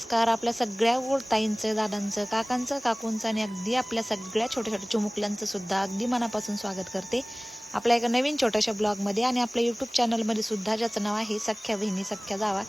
नमस्कार आपल्या सगळ्या ओळ ताईंचं दादांचं काकांचं काकूंचं आणि अगदी आपल्या सगळ्या छोट्या छोट्या चुमुकल्यांचं सुद्धा अगदी मनापासून स्वागत करते. आपल्या एका नवीन छोट्याशा ब्लॉगमध्ये आणि आपल्या यूट्यूब चॅनलमध्ये सुद्धा ज्याचं नाव आहे सख्या बहिणी सख्या जावा.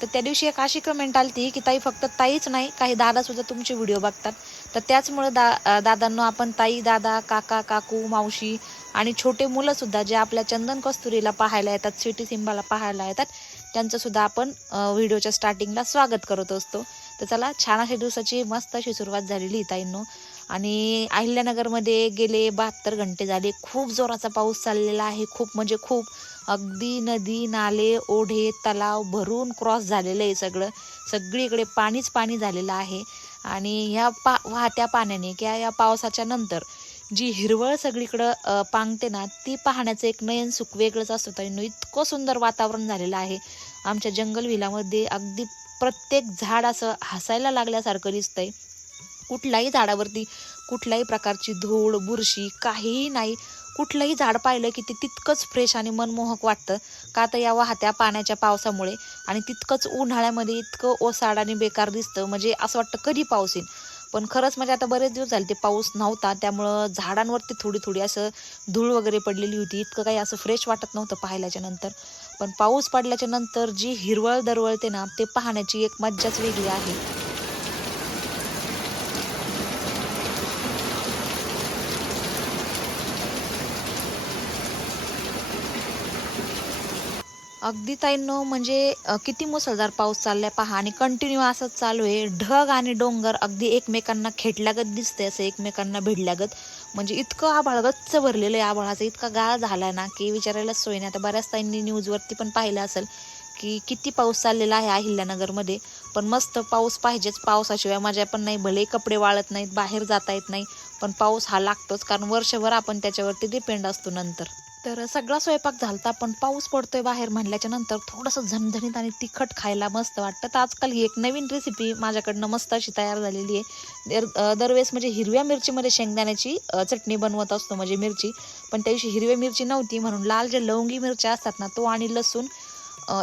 तर त्या दिवशी एक अशी कमेंट आली की ताई फक्त ताईच नाही काही दादा सुद्धा तुमचे व्हिडिओ बघतात. तर त्याचमुळे दा दादांना दादांनो आपण ताई दादा काका काकू मावशी आणि छोटे मुलं सुद्धा जे आपल्या चंदन कस्तुरीला पाहायला येतात स्वीटी सिंबाला पाहायला येतात त्यांचंसुद्धा आपण व्हिडिओच्या स्टार्टिंगला स्वागत करत असतो. तर चला छान अशा दिवसाची मस्त अशी सुरुवात झालेली ताईंनो. आणि अहिल्यानगरमध्ये गेले बहात्तर घंटे झाले. खूप जोराचा पाऊस चाललेला आहे. खूप म्हणजे खूप अगदी नदी नाले ओढे तलाव भरून क्रॉस झालेलं आहे सगळं. सगळीकडे पाणीच पाणी झालेलं आहे. आणि ह्या पा वाहत्या पाण्याने किंवा या पावसाच्या नंतर जी हिरवळ सगळीकडं पांगते ना ती पाहण्याचं एक नयन सुख वेगळंच असतं ताईंनो. इतकं सुंदर वातावरण झालेलं आहे. आमच्या जंगल विलामध्ये अगदी प्रत्येक झाड असं हसायला लागल्यासारखं दिसतंय. कुठल्याही झाडावरती कुठल्याही प्रकारची धूळ बुरशी काहीही नाही. कुठलंही झाड पाहिलं की ते तितकंच फ्रेश आणि मनमोहक वाटतं. का तर या वाहत्या पाण्याच्या पावसामुळे आणि तितकंच उन्हाळ्यामध्ये इतकं ओसाड आणि बेकार दिसतं. म्हणजे असं वाटतं कधी पाऊस येईल? पण खरंच म्हणजे आता बरेच दिवस झाले ते पाऊस नव्हता त्यामुळं झाडांवरती थोडी थोडी असं धूळ वगैरे पडलेली होती. इतकं काही असं फ्रेश वाटत नव्हतं पाहिल्याच्या नंतर. पण पाऊस पडल्याच्या नंतर जी हिरवळ दरवळते ना ते पाहण्याची एक मज्जाच वेगळी आहे. अगदी ताईंनो म्हणजे किती मुसळधार पाऊस चाललाय पहा आणि कंटिन्यू असंच चालू आहे. ढग आणि डोंगर अगदी एकमेकांना खेटल्यागत दिसते असं एकमेकांना भिडल्यागत. म्हणजे इतकं आभाळ गच्च भरलेलं आहे आभाळाचा. इतका गाळ झाला ना की विचारायलाच सोय नाही. आता बऱ्याच ताईंनी न्यूजवरती पण पाहिलं असेल की किती पाऊस चाललेला आहे अहिल्यानगरमध्ये. पण मस्त पाऊस पाहिजेच. पावसाशिवाय मजा पण नाही. भले कपडे वाळत नाहीत बाहेर जाता येत नाही पण पाऊस हा लागतोच. कारण वर्षभर आपण त्याच्यावरती डिपेंड असतो नंतर. तर सगळा स्वयंपाक झालता पण पाऊस पडतोय बाहेर म्हणल्याच्या नंतर थोडंसं झणझणीत आणि तिखट खायला मस्त वाटतं. तर आजकाल ही एक नवीन रेसिपी माझ्याकडनं मस्त अशी तयार झालेली आहे. दर दरवेळेस म्हणजे हिरव्या मिरचीमध्ये शेंगदाण्याची चटणी बनवत असतो म्हणजे मिरची. पण त्या दिवशी हिरव्या मिरची नव्हती म्हणून लाल जे लवंगी मिरच्या असतात ना तो आणि लसूण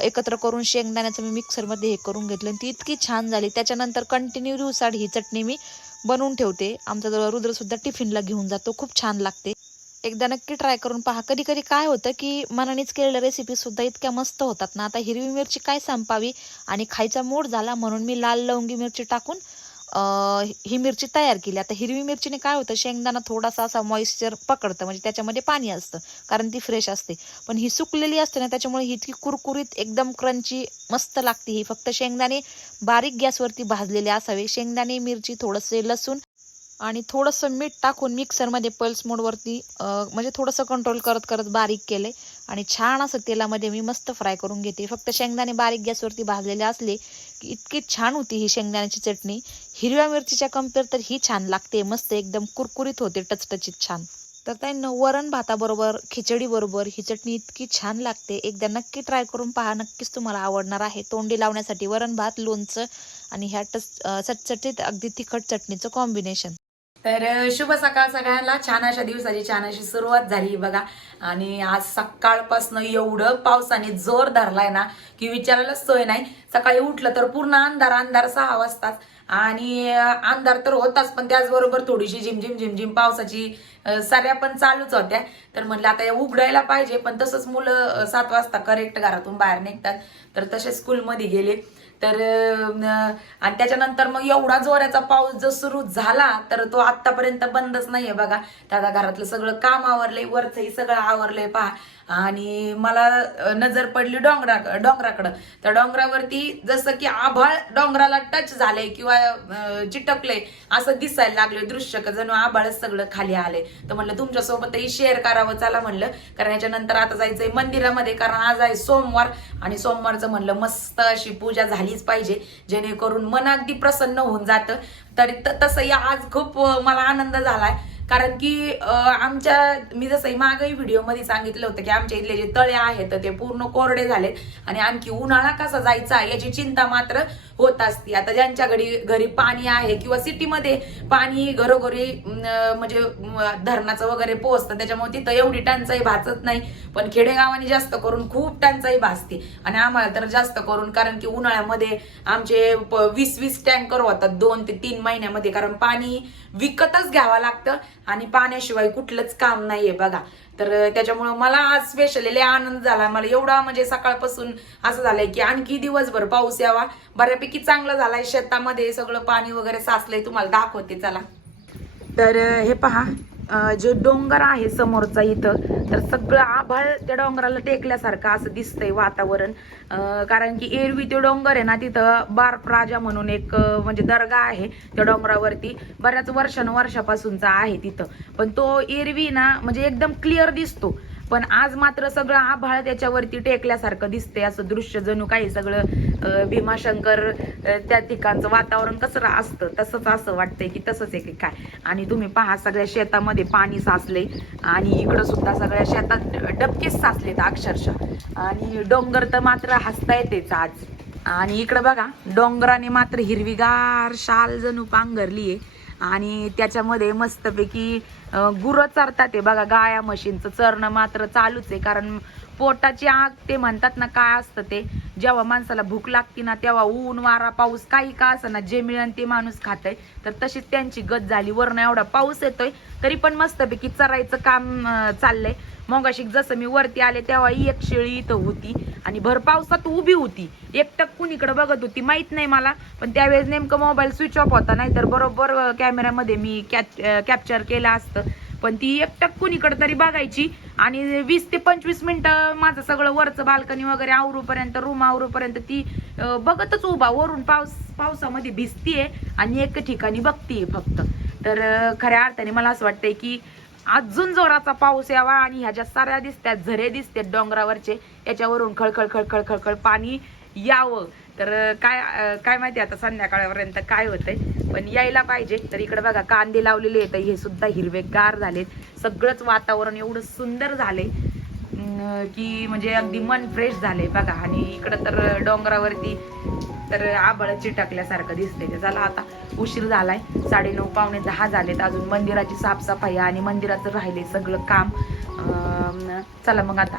एकत्र करून शेंगदाण्याचं मी मिक्सरमध्ये हे करून घेतलं आणि ती इतकी छान झाली. त्याच्यानंतर कंटिन्यू दिवसाड ही चटणी मी बनवून ठेवते. आमचा रुद्रसुद्धा टिफिनला घेऊन जातो. खूप छान लागते. एकदा नक्की ट्राय करून पहा. कधी कधी काय होतं की मनानेच केलेल्या रेसिपी सुद्धा इतक्या मस्त होतात ना. आता हिरवी मिरची काय संपावी आणि खायचा मूड झाला म्हणून मी लाल लवंगी मिरची टाकून ही मिरची तयार केली. आता हिरवी मिरचीने काय होतं शेंगदाणा थोडासा असा मॉइश्चर पकडतं म्हणजे त्याच्यामध्ये पाणी असतं कारण ती फ्रेश असते. पण ही सुकलेली असते ना त्याच्यामुळे ही इतकी कुरकुरीत एकदम क्रंची मस्त लागते ही. फक्त शेंगदाणे बारीक गॅसवरती भाजलेले असावे. शेंगदाणे मिरची थोडंसे लसूण आणि थोडंसं मीठ टाकून मिक्सरमध्ये पल्स मोडवरती म्हणजे थोडंसं कंट्रोल करत करत बारीक केले. आणि छान असं तेलामध्ये मी मस्त फ्राय करून घेते. फक्त शेंगदाणे बारीक गॅसवरती भाजलेले असले की इतकी छान होती ही शेंगदाण्याची चटणी. हिरव्या मिरचीच्या कंपेअर तर ही छान लागते. मस्त एकदम कुरकुरीत होते टचटचीत छान. तर त्यांना वरण भाताबरोबर खिचडीबरोबर ही चटणी इतकी छान लागते. एकदा नक्की ट्राय करून पहा. नक्कीच तुम्हाला आवडणार आहे. तोंडी लावण्यासाठी वरण भात लोणचं आणि ह्या टच चटचटीत अगदी तिखट चटणीचं कॉम्बिनेशन तर शुभ सकाळ सगळ्यांना. छान अशा दिवसाची छान अशी सुरुवात झाली बघा. आणि आज सकाळपासनं एवढं पावसाने जोर धरलाय ना की विचारायलाच सोय नाही. सकाळी उठलं तर पूर्ण अंधार अंधार सहा वाजताच. आणि अंधार तर होताच पण त्याचबरोबर थोडीशी झिमझिम झिमझिम पावसाची साऱ्या पण चालूच होत्या. तर म्हटलं आता या उघडायला पाहिजे पण तसंच मुलं सात वाजता करेक्ट घरातून बाहेर निघतात. तर तसे स्कूलमध्ये गेले. तर आणि त्याच्यानंतर मग एवढा जोराचा पाऊस जर सुरू झाला तर तो आतापर्यंत बंदच नाहीये बघा. दादा घरातलं सगळं काम आवरलंय वरचंही सगळं आवरलंय पहा. आणि मला नजर पडली डोंगरा डोंगराकडं. त्या डोंगरावरती जसं की आभाळ डोंगराला टच झालंय किंवा चिटकलंय असं दिसायला लागलं दृश्य जणू आभाळच सगळं खाली आलंय. तर म्हणलं तुमच्यासोबतही शेअर करावं चला म्हणलं. कारण याच्यानंतर आता जायचंय मंदिरामध्ये कारण आज आहे सोमवार. आणि सोमवारचं म्हणलं मस्त अशी पूजा झालीच पाहिजे जेणेकरून मन अगदी प्रसन्न होऊन जातं. तरी त- तसंही आज खूप मला आनंद झालाय. कारण की आमच्या मी जसं मागही व्हिडिओमध्ये सांगितलं होतं की आमच्या इथले जे तळे आहेत ते पूर्ण कोरडे झालेत. आणि आणखी उन्हाळा कसा जायचा याची चिंता मात्र होत असते. आता ज्यांच्या घरी घरी पाणी आहे किंवा सिटीमध्ये पाणी घरोघरी म्हणजे धरणाचं वगैरे पोहोचतं त्याच्यामुळे तिथं एवढी टंचाई भासत नाही. पण खेडेगावाने जास्त करून खूप टंचाई भासते. आणि आम्हाला तर जास्त करून कारण की उन्हाळ्यामध्ये आमचे वीस वीस टँकर होतात दोन ते तीन महिन्यामध्ये. कारण पाणी विकतच घ्यावं लागतं आणि पाण्याशिवाय कुठलंच काम नाहीये बघा. तर त्याच्यामुळं मला आज स्पेशली लय आनंद झाला. मला एवढा म्हणजे सकाळपासून असं झालंय की आणखी दिवसभर पाऊस यावा. बऱ्यापैकी चांगलं झालाय शेतामध्ये सगळं पाणी वगैरे साचलंय. तुम्हाला दाखवते चला. तर हे पहा. जो डोंगर आहे समोरचा इथं तर सगळं आभाळ त्या डोंगराला टेकल्यासारखं असं दिसतंय वातावरण. कारण की एरवी ते डोंगर आहे ना तिथं बार्फ राजा म्हणून एक म्हणजे दर्गा आहे त्या डोंगरावरती. बऱ्याच वर्षानुवर्षापासूनचा आहे तिथं. पण तो एरवी ना म्हणजे एकदम क्लिअर दिसतो. पण आज मात्र सगळं आभाळ त्याच्यावरती टेकल्यासारखं दिसतंय असं दृश्य जणू काही सगळं भीमाशंकर त्या ठिकाणचं वातावरण कसं असतं तसंच असं वाटतंय की तसंच आहे की काय. आणि तुम्ही पहा सगळ्या शेतामध्ये पाणी साचले आणि इकडं सुद्धा सगळ्या शेतात डबकेच साचलेत अक्षरशः. आणि डोंगर तर मात्र हसता येतेच आज. आणि इकडं बघा डोंगराने मात्र हिरवीगार शाल जणू पांघरली आहे आणि त्याच्यामध्ये मस्तपैकी गुरं चरतात आहे बघा गाया म्हशींचं चरणं मात्र चालूच आहे. कारण पोटाची आग ते म्हणतात ना काय असतं ते? जेव्हा माणसाला भूक लागते ना तेव्हा ऊन वारा पाऊस काही का असं ना जे मिळेल ते माणूस खातंय. तर तशीच त्यांची गत झाली. वरनं एवढा पाऊस येतोय तरी पण मस्तपैकी चरायचं काम चाललंय. मगाशी जसं मी वरती आले तेव्हाही एक शेळी इथं होती आणि भर पावसात उभी होती. एकटक कुणीकडे बघत होती माहीत नाही मला. पण त्यावेळेस नेमकं मोबाईल स्विच ऑफ होता नाही तर बरोबर कॅमेऱ्यामध्ये मी कॅच कॅप्चर केलं असतं. पण ती एकटक कुणीकडे तरी बघायची. आणि वीस ते पंचवीस मिनिटं माझं सगळं वरचं बाल्कनी वगैरे आवरूपर्यंत रूम आवरूपर्यंत ती बघतच उभा. वरून पाऊस पावसामध्ये भिजतीये आणि एक ठिकाणी बघतीये फक्त. तर खऱ्या अर्थाने मला असं वाटतंय की अजून जोराचा पाऊस यावा आणि ह्या ज्या साऱ्या दिसत्यात झरे दिसतात डोंगरावरचे याच्यावरून खळखळ खळखळ खळखळ पाणी यावं. तर काय काय माहिती आता संध्याकाळपर्यंत काय होतंय. पण यायला पाहिजे. तर इकडे बघा कांदे लावलेले आहेत. हे सुद्धा हिरवेगार झालेत. सगळंच वातावरण एवढं सुंदर झाले की म्हणजे अगदी मन फ्रेश झाले बघा. आणि इकडं तर डोंगरावरती तर आबळ चिटकल्यासारखं दिसतंय. ते झाला आता उशीर झालाय. साडेनऊ पावणे दहा झालेत. अजून मंदिराची साफसफाई आणि मंदिराचं राहिले सगळं काम. चला मग आता.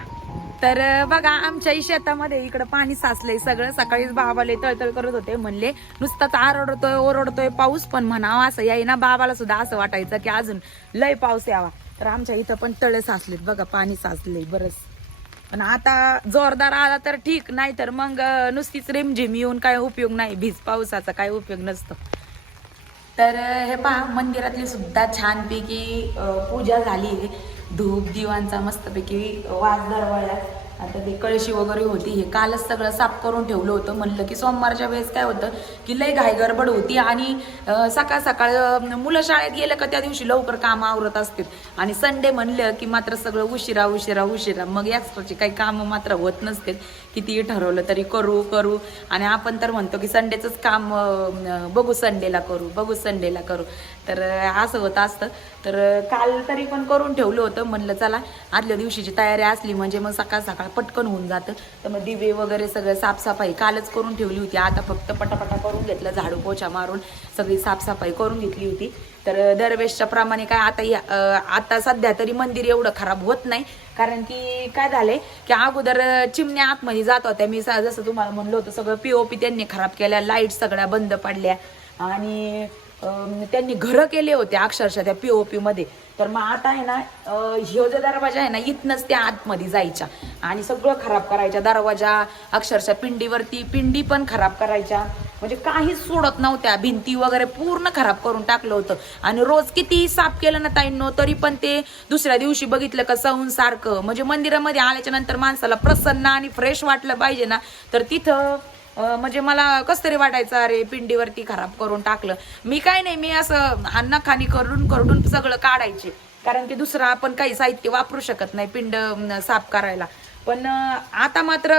तर बघा आमच्या शेतामध्ये इकडं पाणी साचलंय सगळं. सकाळीच बाबाले तळतळ करत होते म्हणले नुसताच आरडतोय ओरडतोय पाऊस पण म्हणावा असं याय ना बाबाला सुद्धा असं वाटायचं की अजून लय पाऊस यावा. तर आमच्या इथं पण तळे साचलेत बघा पाणी साचलंय बरंच. पण आता जोरदार आला तर ठीक नाही तर मग नुसतीच रिमझिम येऊन काय उपयोग नाही भीज पावसाचा काय उपयोग नसतो. तर हे पहा मंदिरातली सुद्धा छानपैकी पूजा झाली आहे. धूप दिवांचा मस्तपैकी वास दरवळला. आता ते कळशी वगैरे होती हे कालच सगळं साफ करून ठेवलं होतं. म्हणलं की सोमवारच्या वेळेस काय होतं की लय घाई गडबड होती आणि सकाळ सकाळ मुलं शाळेत गेलं का त्या दिवशी लवकर काम आवरत असतील. आणि संडे म्हणलं की मात्र सगळं उशिरा उशिरा उशिरा. मग एक्स्ट्राची काही कामं मात्र होत नसतील. कितीही ठरवलं तरी करू करू. आणि आपण तर म्हणतो की संडेचंच काम बघू संडेला करू बघू संडेला करू. तर असं होतं असतं. तर काल तरी पण करून ठेवलं होतं. म्हणलं चला आदल्या दिवशीची तयारी असली म्हणजे मग सकाळ सकाळ पटकन होऊन जातं. तर मग दिवे वगैरे सगळं साफसफाई कालच करून ठेवली होती. आता फक्त पटापटा करून घेतलं झाडू पोछा मारून सगळी साफसफाई करून घेतली होती. तर अं, दरवेळेसच्या प्रमाणे काय आता या आता सध्या तरी मंदिर एवढं खराब होत नाही. कारण की काय झालंय की अगोदर चिमण्या आतमध्ये जात होत्या. मी जसं तुम्हाला म्हणलं होतं सगळं पीओपी त्यांनी खराब केल्या लाइट सगळ्या बंद पडल्या. आणि त्यांनी घरं केले होते अक्षरशः त्या पीओपी मध्ये. तर मग आता आहे ना ह्यो जो दरवाजा आहे ना इथनच त्या आतमध्ये जायच्या. आणि सगळं खराब करायच्या. दरवाजा अक्षरशः पिंडीवरती पिंडी पण खराब करायच्या. म्हणजे काहीच सोडत नव्हत्या. भिंती वगैरे पूर्ण खराब करून टाकलं होतं. आणि रोज किती साफ केलं ना ताईंनो तरी पण ते दुसऱ्या दिवशी बघितलं का सौन सारखं म्हणजे मंदिरामध्ये आल्याच्यानंतर माणसाला प्रसन्न आणि फ्रेश वाटलं पाहिजे ना. तर तिथं म्हणजे मला कस तरी वाटायचं अरे पिंडीवरती खराब करून टाकलं. मी काय नाही मी असं हान्नाखानी करून करून सगळं काढायचे. कारण की दुसरं आपण काही साहित्य वापरू शकत नाही पिंड साफ करायला. पण आता मात्र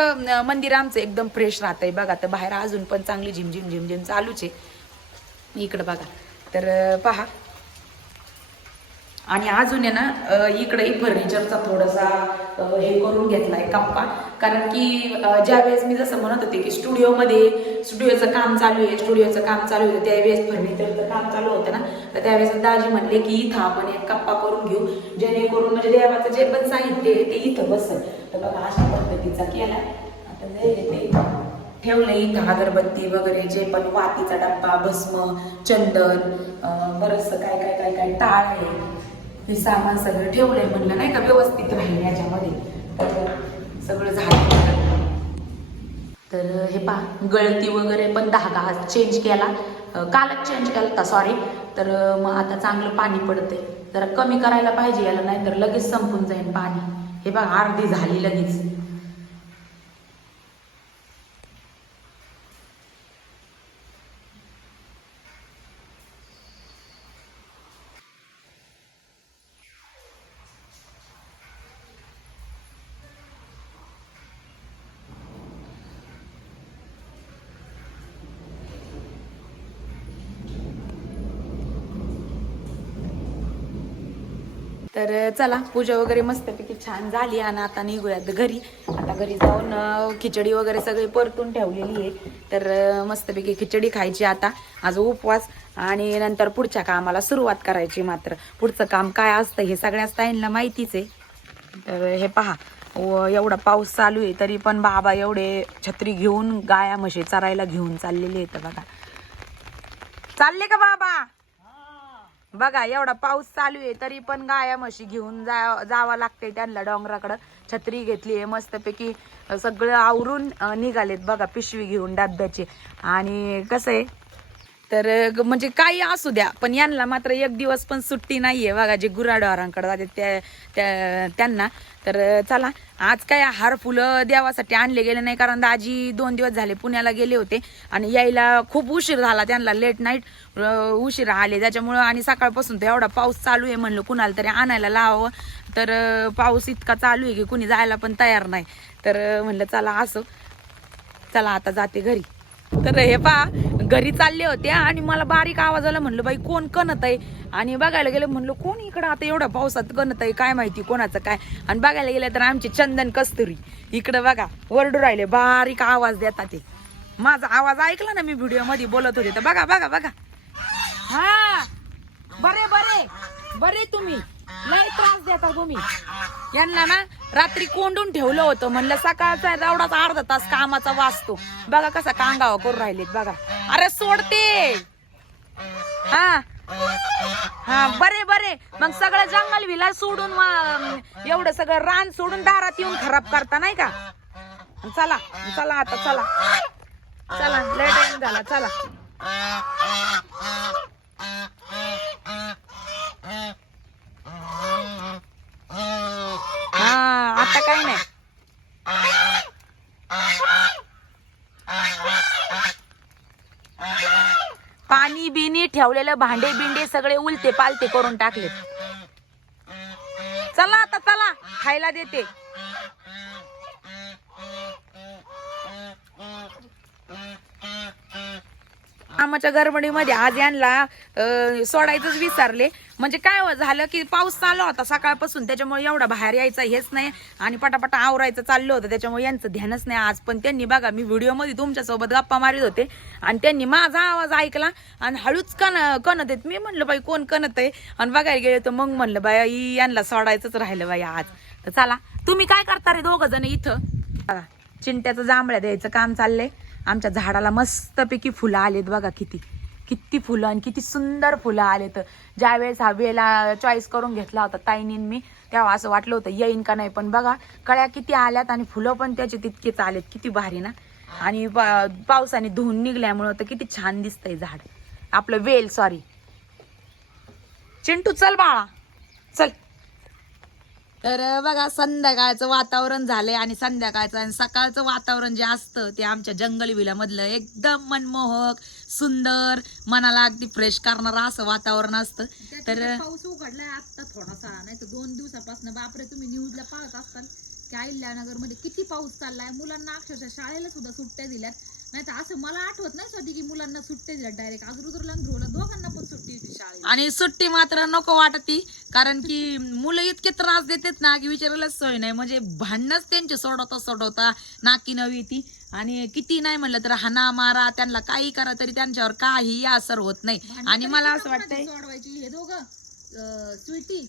मंदिर आमचं एकदम फ्रेश राहतंय. बघा तर बाहेर अजून पण चांगली झिमझिम झिमझिम चालूच आहे. इकडं बघा. तर पहा. आणि अजून आहे ना इकडे फर्निचरचा थोडासा हे करून घेतलाय कप्पा. कारण की ज्यावेळेस मी जसं म्हणत होते की स्टुडिओमध्ये स्टुडिओचं काम चालू आहे स्टुडिओचं काम चालू होतं त्यावेळेस फर्निचरचं काम चालू होतं ना. तर त्यावेळेस दाजी म्हणले की इथं आपण एक कप्पा करून घेऊ. जेणेकरून म्हणजे देवाचं जे पण साहित्य आहे ते इथं बसल. बघा अशा पद्धतीचा केला. आता जे ते ठेवलं इथं अगरबत्ती वगैरे जे पण वातीचा डब्बा भस्म चंदन अं, बरंचसं काय काय काय काय टाळ आहे हे सामान सगळं ठेवलंय म्हणलं नाही का व्यवस्थित राहील याच्यामध्ये. तर सगळं झालं. तर हे पहा गळती वगैरे पण धागा चेंज केला. कालच चेंज केला होता सॉरी तर मग आता चांगलं पाणी पडतंय. जरा कमी करायला पाहिजे याला नाही तर लगेच संपून जाईल पाणी. हे बघ अर्धी झाली लगेच. तर चला पूजा वगैरे मस्तपैकी छान झाली आणि आता निघूयात घरी. आता घरी जाऊन खिचडी वगैरे सगळी परतून ठेवलेली आहे. तर मस्तपैकी खिचडी खायची आता. आज उपवास आणि नंतर पुढच्या कामाला सुरुवात करायची मात्र. पुढचं काम काय असतं हे सगळ्या ताईंना माहितीच आहे. तर हे पहा व एवढा पाऊस चालू आहे तरी पण बाबा एवढे छत्री घेऊन गाया म्हशी चरायला घेऊन चाललेले आहेत बघा. चालले का बाबा? बघा एवढा पाऊस चालू आहे तरी पण गाया म्हशी घेऊन जा जावं लागते त्यांना डोंगराकडं. छत्री घेतली आहे मस्तपैकी सगळं आवरून निघालेत बघा पिशवी घेऊन डब्याची. आणि कसं आहे? तर ग- म्हणजे काही असू द्या पण यांना मात्र एक दिवस पण सुट्टी नाहीये. बघा जे गुराढोरांकडे जाते त्या त्या- त्यांना. तर चला आज काय हार फुलं देवासाठी आणले गेले नाही कारण दाजी दोन दिवस झाले पुण्याला गेले होते आणि यायला खूप उशीर झाला त्यांना लेट नाईट उशीर आले. त्याच्यामुळं आणि सकाळपासून तर एवढा पाऊस चालू आहे म्हणलं कुणाला तरी आणायला लावावं. तर पाऊस इतका चालू आहे की कुणी जायला पण तयार नाही. तर म्हणलं चला असं. चला आता जाते घरी. तर हे पा घरी चालले होते आणि मला बारीक आवाज आला म्हणलं बाई कोण कणत आहे? आणि बघायला गेलं म्हणलं कोण इकडं? आता एवढ्या पावसात कणत आहे काय माहिती कोणाचं काय? आणि बघायला गेलं तर आमचे चंदन कस्तुरी इकडं बघा वरडू राहिले बारीक आवाज देतात ते. माझा आवाज ऐकला ना मी व्हिडिओमध्ये बोलत होते तर बघा बघा बघा. हा बरे बरे बरे तुम्ही. लय त्रास देता तुम्ही. यांना ना रात्री कोंडून ठेवलं होतं. म्हणलं सकाळचा एवढाच अर्धा तास कामाचा वाचतो. बघा कसा कांगावा करून राहिलेत बघा. अरे सोडते. हा. हा बरे बरे. मग सगळं जंगल विला सोडून एवढं सगळं रान सोडून दारात येऊन खराब करता नाही का? चला चला आता चला. चला लय टाइम झाला चला. हा आता काय नाही. पाणी बिनी ठेवलेलं भांडे बिंडे सगळे उलते पालते करून टाकले चला आता चला. खायला देते. कामाच्या गडबडीमध्ये आज यांना सोडायचंच विचारले म्हणजे काय हो, झालं की पाऊस चालू होता सकाळपासून त्याच्यामुळे एवढा बाहेर यायचा हेच नाही आणि पटापटा आवरायचं चाललं होतं त्याच्यामुळे यांचं ध्यानच नाही आज. पण त्यांनी बघा मी व्हिडिओमध्ये तुमच्यासोबत गप्पा मारित होते आणि त्यांनी माझा आवाज ऐकला आणि हळूच कन कणत आहेत. मी म्हणलं बाई कोण कणत आहे? आणि बघायला गेले तर मग म्हणलं बाई यांना सोडायचंच राहिलं बाई आज. तर चला तुम्ही काय करता रे दोघ जण इथं? चिंट्याचं जांभळ्या द्यायचं काम चाललंय. आमच्या झाडाला मस्तपैकी फुलं आलेत बघा किती. किती फुलं आणि किती सुंदर फुलं आलेत. ज्यावेळेस हा वेला चॉईस करून घेतला होता ताईनीन मी तेव्हा असं वाटलं होतं येईन का नाही? पण बघा कळ्या किती आल्यात आणि फुलं पण त्याचे तितकेच आलेत. किती भारी ना? आणि पा- पावसाने धुवून निघल्यामुळं तर किती छान दिसतंय झाड. आपलं वेल सॉरी चिंटू चल बाळा. चल. तर बघा संध्याकाळचं वातावरण झालंय आणि संध्याकाळचं आणि सकाळचं वातावरण जे असतं ते आमच्या जंगल विल्यामधलं एकदम मनमोहक सुंदर मनाला अगदी फ्रेश करणारं असं वातावरण असतं. तर पाऊस उघडलाय आता थोडासा. नाही तर दोन दिवसापासून बापरे तुम्ही न्यूजला पाहत असताल की अहिल्यानगरमध्ये किती पाऊस चाललाय. मुलांना अक्षरशः शाळेला सुद्धा सुट्ट्या दिल्यात. नाही तर असं मला आठवत नाही स्वतः की मुलांना सुट्ट्या दिल्यात डायरेक्ट आज रुद्रला आणि ध्रुवला दोघांना पण सुट्टी होती शाळेत आणि सुट्टी मात्र नको वाटती कारण की मुलं इतके त्रास देतात ना की विचारायलाच सोय नाही. म्हणजे भांडणच त्यांचे सोडवता सोडवता नाकी नवी ती आणि किती नाही म्हणलं तर हाना मारा त्यांना काही करा तरी त्यांच्यावर काही असर होत नाही. आणि मला असं वाटतंय सोडवायची? हे दोघं स्वीटी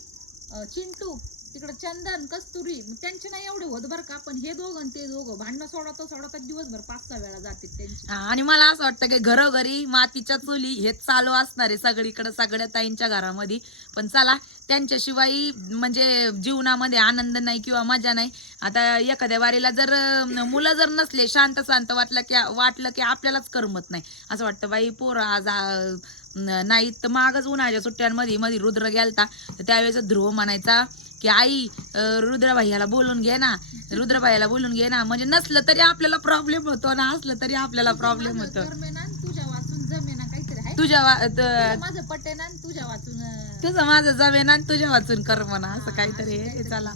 चिंटू तिकडं चंदन कस्तुरी मग त्यांचे नाही एवढे होत बरं का पण हे दोघं आणि ते दोघं भांडणं सोडवता सोडवता दिवसभर पाच सहा वेळा जातील त्यांची. हा, आणि मला असं वाटतं की घरोघरी मातीच्या चुली हे चालू असणार आहे सगळीकडे सगळ्या ताईंच्या घरामध्ये. पण चला त्यांच्याशिवाय म्हणजे जीवनामध्ये आनंद नाही किंवा मजा नाही. आता एखाद्या वारीला जर अं, मुलं जर नसले शांत शांत वाटलं की वाटलं की आपल्यालाच करमत नाही. असं वाटतं बाई पोरं आज आ, न- नाही तर मागच उन्हाळ्याच्या सुट्ट्यांमध्ये मध्ये रुद्र गेलता. तर त्यावेळेस ध्रुव म्हणायचा की आई रुद्रभाईला बोलून घे ना. रुद्रभाईला बोलून घे ना. म्हणजे नसलं तरी आपल्याला प्रॉब्लेम होतो ना. असलं तरी आपल्याला प्रॉब्लेम होतो. तुझ्या वाचून जमेना काहीतरी आहे. तुझ्या माझं पटेना तुझ्या वाचून तुझं माझं जमेना आणि तुझ्या वाचून कर म्हणा. असं काहीतरी आहे. चला.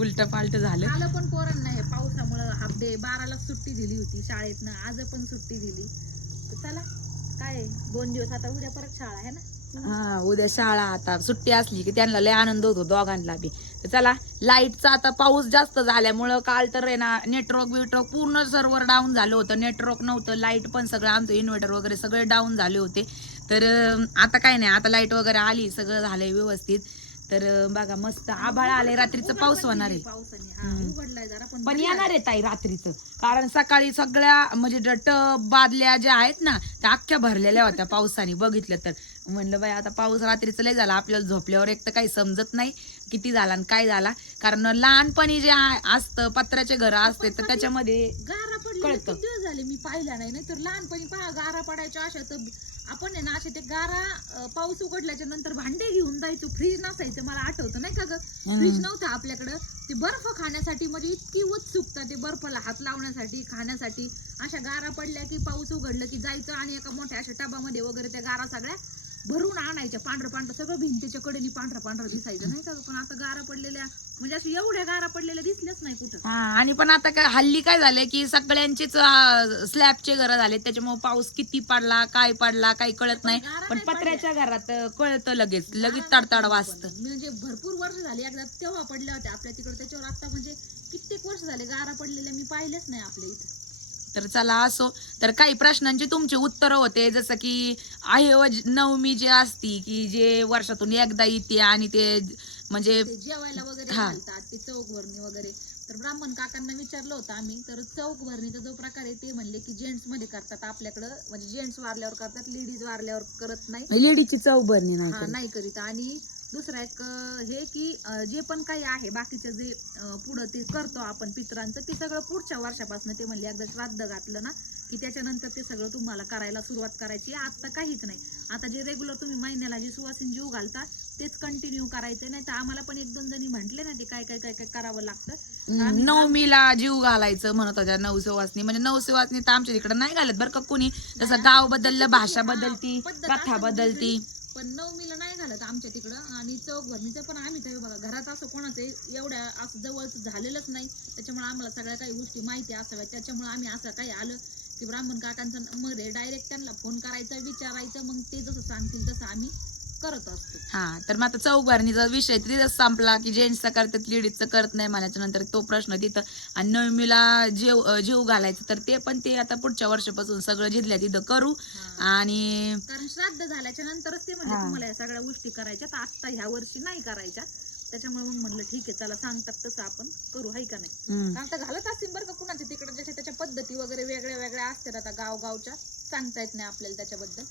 उलट पालट झालं. काल पण पोरांना हे पावसामुळं हाफ डे बाराला सुट्टी दिली होती शाळेतनं. आज पण सुट्टी दिली. चला. काय दोन दिवस आता उद्या परत शाळा आहे ना? हा उद्या शाळा आता सुट्टी असली की त्यांना लय आनंद होतो दोघांना बी. तर चला लाईटचा आता पाऊस जास्त झाल्यामुळं काल तर आहे ना नेटवर्क बिटवर्क पूर्ण सर्व्हर डाऊन झालं होतं. नेटवर्क नव्हतं लाइट पण सगळं आमचं इन्व्हर्टर वगैरे सगळे डाऊन झाले होते. तर आता काय नाही आता लाइट वगैरे आली सगळं झालंय व्यवस्थित. तर बघा मस्त आभाळ आले रात्रीचं पाऊस होणार आहे. पण येणार आहे ताई रात्रीचं. कारण सकाळी सगळ्या म्हणजे ड- टब बादल्या ज्या आहेत ना त्या अख्ख्या भरलेल्या होत्या पावसाने. बघितलं तर. म्हणलं बाई आता पाऊस रात्रीचं लय झाला. आपल्याला झोपल्यावर एक तर काही समजत नाही किती झाला आणि काय झाला. कारण लहानपणी जे असतं पत्र्याचे घर असते तर त्याच्यामध्ये कळतं. किती दिवस झाले मी पाहिला नाही नाहीतर लहानपणी पहा गारा पडायच्या अशा तर आपण आहे ना असे ते गारा अं, पाऊस उघडल्याच्या नंतर भांडे घेऊन जायचो. फ्रीज नसायचं मला आठवतं नाही का ग? फ्रीज नव्हतं आपल्याकडं. ते बर्फ खाण्यासाठी म्हणजे इतकी उत्सुकता ते बर्फाला हात लावण्यासाठी खाण्यासाठी. अशा गारा पडल्या की पाऊस उघडलं की जायचं आणि एका मोठ्या अशा टबामध्ये वगैरे त्या गारा सगळ्या भरून आणायच्या पांढरं पांढरं सगळं भिंतीच्या कडेने पांढरं पांढरं दिसायचं नाही का? पण आता गारा पडलेल्या म्हणजे अशा एवढ्या गारा पडलेल्या दिसल्याच नाही कुठं. हा आणि पण आता काय हल्ली काय झालंय की सगळ्यांचेच स्लॅबचे घर झाले त्याच्यामुळे पाऊस किती पडला काय पडला काही कळत नाही. पण पत्र्याच्या घरात अं, कळतं लगेच लगेच तडतड वाजतं. म्हणजे भरपूर वर्ष झाली एकदा तेव्हा पडल्या होत्या आपल्या तिकडे त्याच्यावर आता म्हणजे कित्येक वर्ष झाले गारा पडलेल्या मी पाहिलेच नाही आपल्या इथं. तर चला असो. तर काही प्रश्नांची तुमची उत्तरं होते. जसं की आहे नवमी जी असती की जे वर्षातून एकदा येते आणि ते म्हणजे जेवायला वगैरे. घालतात ते चौक भरणी वगैरे. तर ब्राह्मण काकांना विचारलं होतं आम्ही तर चौक भरणीचा जो प्रकार आहे ते म्हणले की जेंट्समध्ये करतात आपल्याकडं. म्हणजे जेंट्स वारल्यावर करतात लेडीज वारल्यावर करत नाही. लेडीची चव भरणी नाही करीत. आणि दुसरं एक हे की जे पण काही आहे बाकीचं जे पुढं ते करतो आपण पित्रांचं ते सगळं पुढच्या वर्षापासून ते म्हणले एकदा श्राद्ध घातलं ना की त्याच्यानंतर ते सगळं तुम्हाला करायला सुरुवात करायची. आता काहीच नाही. आता जे रेग्युलर तुम्ही महिन्याला जे सुवासीन जीव घालता तेच कंटिन्यू करायचंय. नाही तर आम्हाला पण एक दोन जणी म्हटले ना ते काय काय काय काय करावं लागतं. नवमीला जीव घालायचं म्हणत होत्या नवसेवासनी. म्हणजे नवसेवासनी तर आमच्या तिकडे नाही घालत बरं का कोणी. जसं गाव बदललं भाषा बदलती असेल बदलती. पण नवमीला नाही झालं तर आमच्या तिकडं आणि चौक भरणीचं पण आम्ही तर बघा घरात असं कोणाचं एवढ्या असं जवळच झालेलंच नाही. त्याच्यामुळे आम्हाला सगळ्या काही गोष्टी माहिती असाव्यात. त्याच्यामुळे आम्ही असं काही आलं की ब्राह्मण काकांचा मग डायरेक्ट त्यांना फोन करायचा विचारायचं मग ते जसं सांगतील तसं आम्ही करत असतो. हा तर मग आता चौक भरणीचा विषय तिथंच संपला की जेंट्सचं करतात लेडीजचं करत नाही म्हणायच्या नंतर तो प्रश्न तिथं आणि नवमीला जेव जीव घालायचं तर ते पण ते आता पुढच्या वर्षापासून सगळं जिथल्या तिथं करू. आणि कारण श्राद्ध झाल्याच्या नंतरच ते म्हणजे. तुम्हाला या सगळ्या गोष्टी करायच्या तर आता ह्या वर्षी नाही करायच्या. त्याच्यामुळे मग म्हणलं ठीक आहे चला सांगतात तसं आपण करू हाय का नाही? तर घालत असतील बरं का कुणाच्या तिकडे जशा त्याच्या पद्धती वगैरे वेगळ्या वेगळ्या असतात आता गाव गावच्या सांगता येत नाही आपल्याला त्याच्याबद्दल.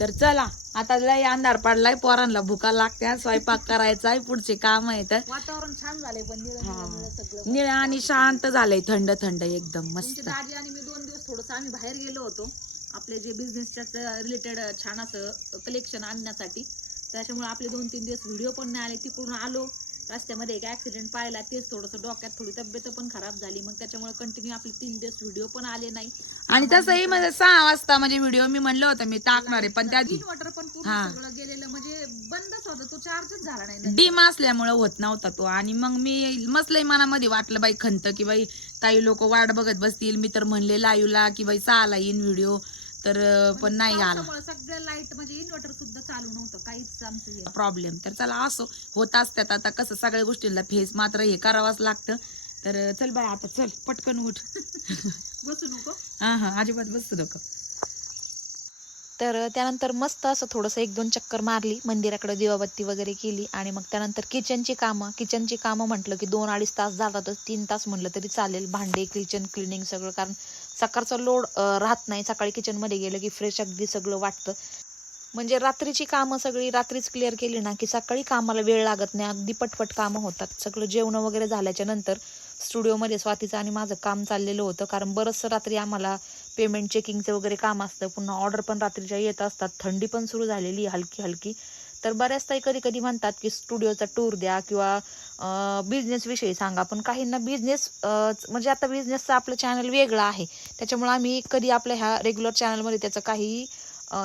तर चला आता लय अंधार पडलाय पोरांना भुका लागत्या स्वयंपाक करायचा आहे पुढचे काम आहेत. वातावरण छान झालंय पण निळं निळं निळं सगळं निळ आणि शांत झालंय थंड थंड एकदम तुमची मस्त. दाजी आणि मी दोन दिवस थोडस आम्ही बाहेर गेलो होतो. आपले जे बिझनेसच्या रिलेटेड छान असं कलेक्शन आणण्यासाठी. त्याच्यामुळे आपले दोन तीन दिवस व्हिडिओ पण नाही आले तिकडून आलो. रस्त्यामध्ये एक ऍक्सिडेंट पाहिला तेच थोडंसं डोक्यात थोडी तब्येत पण खराब झाली. मग त्याच्यामुळे कंटिन्यू आपले तीन दिवस व्हिडिओ पण आले नाही. आणि तसंही म्हणजे सहा वाजता म्हणजे व्हिडिओ मी म्हणलं होतं मी टाकणार आहे पण त्या इन्व्हर्टर पण पूर्ण. सगळं गेलेलं म्हणजे बंदच होतं तो चार्जच झाला नाही. डीम असल्यामुळे होत नव्हता तो. आणि मग मी मसलंय मनामध्ये वाटलं बाई खंत की बाई ताई लोक वाट बघत बसतील. मी तर म्हणले लाईव्हला की बाई सहाला येईन व्हिडिओ तर पण नाही आला. पावसामुळे सगळ्या लाइट म्हणजे इन्व्हर्टर सुद्धा चालू नव्हतं. काहीच आमचं हे प्रॉब्लेम तर चला असो होत असतात आता कसं सगळ्या गोष्टींना फेस मात्र हे करावंच लागतं. तर चल बाय आता चल पटकन उठ. बसू नको. हा हा अजिबात बसतो नको. तर त्यानंतर मस्त असं थोडंसं एक दोन चक्कर मारली मंदिराकडे दिवाबत्ती वगैरे केली आणि मग त्यानंतर किचनची कामं किचनची कामं म्हटलं की दोन अडीच तास जातातच तीन तास म्हटलं तरी चालेल भांडे किचन क्लिनिंग सगळं कारण सकाळचा लोड राहत नाही. सकाळी किचनमध्ये गेलं की फ्रेश अगदी सगळं वाटतं. म्हणजे रात्रीची कामं सगळी रात्रीच क्लिअर केली ना की सकाळी कामाला वेळ लागत नाही. अगदी पटपट कामं होतात. सगळं जेवण वगैरे झाल्याच्यानंतर स्टुडिओमध्ये स्वातीचं आणि माझं काम चाललेलं होतं. कारण बरंचसं रात्री आम्हाला पेमेंट चेकिंगचं वगैरे काम असतं. पुन्हा ऑर्डर पण रात्रीच्या येत असतात. थंडी पण सुरू झालेली हलकी हलकी. तर बऱ्याचदा कधी कधी म्हणतात की स्टुडिओचा टूर द्या किंवा बिझनेस विषयी सांगा. पण काहींना बिझनेस म्हणजे आता बिझनेसचं आपलं चॅनल वेगळं आहे. त्याच्यामुळे आम्ही कधी आपल्या ह्या रेग्युलर चॅनलमध्ये त्याचं काही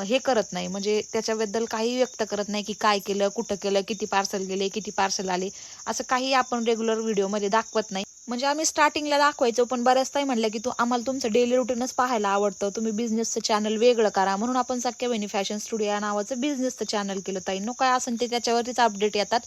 हे करत नाही. म्हणजे त्याच्याबद्दल काही व्यक्त करत नाही की काय केलं कुठं केलं किती पार्सल गेले किती पार्सल आले. असं काही आपण रेग्युलर व्हिडिओमध्ये दाखवत नाही. म्हणजे आम्ही स्टार्टिंगला दाखवायचो पण बऱ्याच ताई म्हणलं की तू आम्हाला तुमचं डेली रुटीनच पाहायला आवडतं. तुम्ही बिझनेसचं चॅनल वेगळं करा. म्हणून आपण सख्या बहिणी फॅशन स्टुडिओ या नावाचं बिझनेसचं चॅनल केलं ताई. नो काय असेल ते त्याच्यावरतीच अपडेट येतात.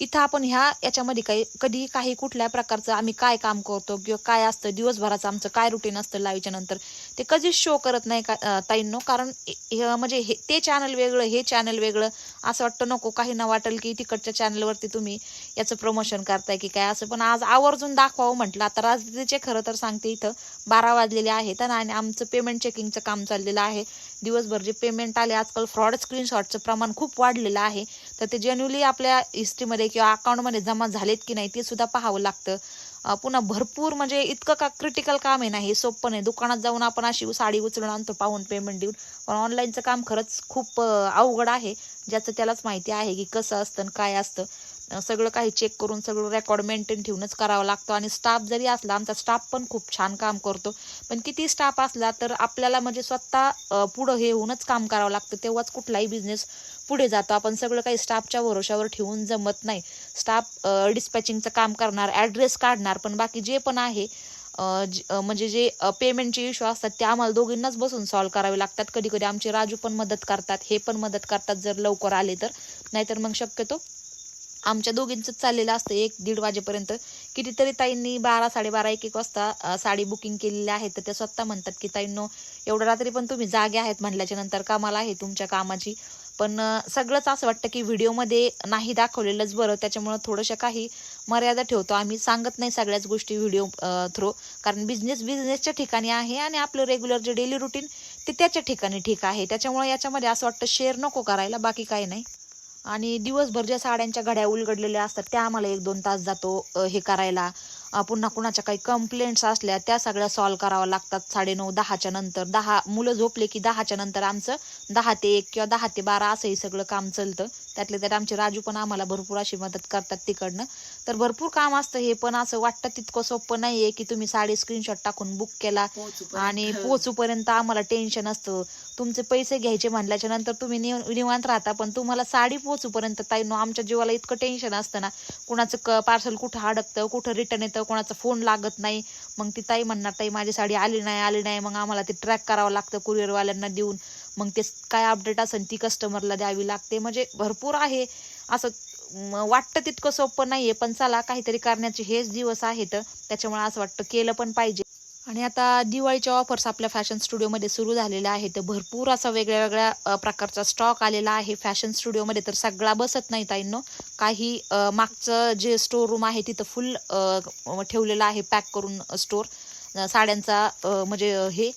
इथं आपण ह्या याच्यामध्ये काही कधी काही कुठल्या प्रकारचं आम्ही काय काम करतो किंवा काय असतं दिवसभराचं आमचं काय रुटीन असतं लाईव्हच्या नंतर ते कधीच शो करत नाही का ताईंनो कारण हे- म्हणजे हे ते चॅनल वेगळं हे चॅनल वेगळं असं वाटतं नको काही ना वाटेल की तिकडच्या चॅनलवरती तुम्ही याचं प्रमोशन करताय की काय असं. पण आज आवर्जून दाखवावं म्हटलं. आता राजदीचे खरं तर सांगते इथं बारा वाजलेले आहेत आणि आमचं पेमेंट चेकिंगचं काम चाललेलं आहे. दिवसभर जे पेमेंट आले आजकाल फ्रॉड स्क्रीनशॉटचं प्रमाण खूप वाढलेलं आहे. तर ते जेन्युअली आपल्या हिस्ट्रीमध्ये किंवा अकाउंटमध्ये जमा झालेत की नाही ते सुद्धा पाहावं लागतं. पुन्हा भरपूर म्हणजे इतकं का क्रिटिकल काम आहे ना हे सोपं नाही. दुकानात जाऊन आपण अशी साडी उचलून आणतो पाहून पेमेंट देऊन. पण ऑनलाईनचं काम खरंच खूप अवघड आहे. ज्याचं त्यालाच माहिती आहे की कसं असतं आणि काय असतं. सगळं काही चेक करून सगळं रेकॉर्ड मेंटेन ठेवूनच करावं लागतं. आणि स्टाफ जरी असला आमचा स्टाफ पण खूप छान काम करतो. पण किती स्टाफ असला तर आपल्याला म्हणजे स्वतः पुढं हे होऊनच काम करावं लागतं. तेव्हाच कुठलाही बिझनेस पुढे जातो. आपण सगळं काही स्टाफच्या भरोशावर ठेवून जमत नाही. स्टाफ डिस्पॅचिंगचं काम करणार ॲड्रेस काढणार पण बाकी जे पण आहे म्हणजे जे पेमेंटचे इश्यू असतात ते आम्हाला दोघींनाच बसून सॉल्व्ह करावे लागतात. कधी कधी आमचे राजू पण मदत करतात हे पण मदत करतात जर लवकर आले तर. नाहीतर मग शक्यतो आमच्या दोघींचंच चाललेलं असतं एक दीड वाजेपर्यंत. कितीतरी ताईंनी बारा साडेबारा एक एक वाजता साडी बुकिंग केलेली आहे तर त्या स्वतः म्हणतात की ताईंनो एवढ्या रात्री पण तुम्ही जागे आहेत म्हणल्याच्या नंतर कामाला आहे तुमच्या कामाची. पण सगळंच असं वाटतं की व्हिडिओमध्ये नाही दाखवलेलंच बरं. त्याच्यामुळं थोडंशा काही मर्यादा ठेवतो. आम्ही सांगत नाही सगळ्याच गोष्टी व्हिडिओ थ्रू कारण बिझनेस बिझनेसच्या ठिकाणी आहे आणि आपलं रेग्युलर जे डेली रुटीन ते त्याच्या ठिकाणी ठीक आहे. त्याच्यामुळे याच्यामध्ये असं वाटतं शेअर नको करायला बाकी काही नाही. आणि दिवसभर ज्या साड्यांच्या घड्या उलगडलेल्या असतात त्या आम्हाला एक दोन तास जातो हे करायला. पुन्हा कुणाच्या काही कंप्लेंट्स असल्या त्या सगळ्या सॉल्व कराव्या लागतात साडेनऊ दहाच्या नंतर. दहा मुलं झोपले की दहाच्या नंतर आमचं दहा ते एक किंवा दहा ते बारा असंही सगळं काम चालतं. त्यातले त्यात आमचे राजू पण आम्हाला भरपूर अशी मदत करतात तिकडनं. तर भरपूर काम असतं हे पण असं वाटतं तितकं सोपं नाही आहे की तुम्ही साडी स्क्रीनशॉट टाकून बुक केला आणि पोचूपर्यंत आम्हाला टेन्शन असतं. तुमचे पैसे घ्यायचे म्हणल्याच्या नंतर तुम्ही निव- निवांत राहता पण तुम्हाला साडी पोचूपर्यंत ताई नो आमच्या जीवाला इतकं टेन्शन असतं ना. कुणाचं पार्सल कुठं अडकतं कुठं रिटर्न येतं कोणाचा फोन लागत नाही. मग ती ताई म्हणणार ताई माझी साडी आली नाही आली नाही. मग आम्हाला ते ट्रॅक करावं लागतं कुरिअरवाल्यांना देऊन. मग ते काय अपडेट असेल ती कस्टमरला द्यावी लागते. म्हणजे भरपूर आहे. असं वाटतं तितकं सोपं नाही आहे पण चला काहीतरी करण्याचे हेच दिवस आहेत. त्याच्यामुळे असं वाटतं केलं पण पाहिजे. आणि आता दिवाळीच्या ऑफर्स आपल्या फॅशन स्टुडिओमध्ये सुरू झालेल्या आहेत. भरपूर असा वेगळ्या वेगळ्या प्रकारचा स्टॉक आलेला आहे. फॅशन स्टुडिओमध्ये तर सगळा बसत नाही ताईंनो. काही मागचं जे स्टोर रूम आहे तिथं फुल ठेवलेलं आहे पॅक करून स्टोर साड्यांचा म्हणजे हे.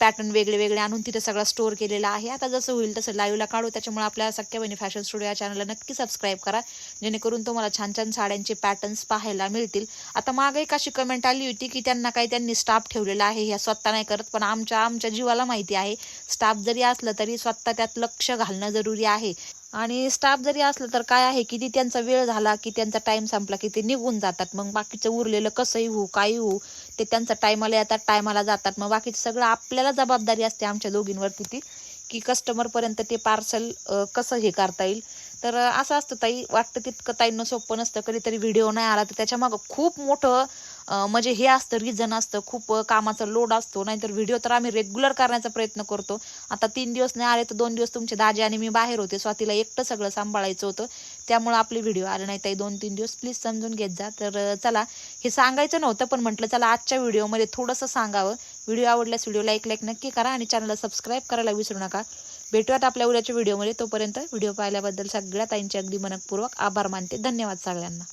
पॅटर्न वेगळे वेगळे आणून तिथे सगळा स्टोअर केलेला आहे. आता जसं होईल तसं लाईव्हला काढू. त्याच्यामुळे आपल्या सख्या बहिणी फॅशन स्टुडिओ या चॅनलला नक्की सबस्क्राईब करा. जेणेकरून तुम्हाला छान छान साड्यांचे पॅटर्न्स पाहायला मिळतील. आता मागे एक अशी कमेंट आली होती की त्यांना काही त्यांनी स्टाफ ठेवलेला आहे. ह्या स्वतः नाही करत पण आमच्या आमच्या जीवाला माहिती आहे. स्टाफ जरी असलं तरी स्वतः त्यात लक्ष घालणं जरुरी आहे. आणि स्टाफ जरी असलं तर काय आहे की ती त्यांचा वेळ झाला की त्यांचा टाइम संपला की ते निघून जातात. मग बाकीचं उरलेलं कसंही होऊ काही होऊ ते त्यांचा टायमाला येतात टायमाला जातात. मग बाकीचं सगळं आपल्याला जबाबदारी असते आमच्या दोघींवरती ती की कस्टमरपर्यंत ते पार्सल कसं हे करता येईल. तर असं असतं ताई वाटतं तितकं ताईंना सोपं नसतं. कधीतरी व्हिडिओ नाही आला तर त्याच्या मागं खूप मोठं म्हणजे हे असतं रिझन असतं खूप कामाचा लोड असतो नाहीतर व्हिडिओ तर आम्ही रेग्युलर करण्याचा प्रयत्न करतो. आता तीन दिवस नाही आले तर दोन दिवस तुमचे दाजी आणि मी बाहेर होते. स्वातीला एकटं सगळं सांभाळायचं होतं. त्यामुळे आपले व्हिडिओ आले नाही. ताई दोन तीन दिवस प्लीज समजून घेत जा. तर चला हे सांगायचं नव्हतं पण म्हटलं चला आजच्या व्हिडिओमध्ये थोडंसं सांगावं. व्हिडिओ आवडल्यास व्हिडिओ लाईक लाईक नक्की करा आणि चॅनलला सबस्क्राईब करायला विसरू नका. भेटूयात आपल्या उद्याच्या व्हिडिओमध्ये तोपर्यंत व्हिडिओ पाहिल्याबद्दल सगळ्या ताईंचे अगदी मनपूर्वक आभार मानते. धन्यवाद सगळ्यांना.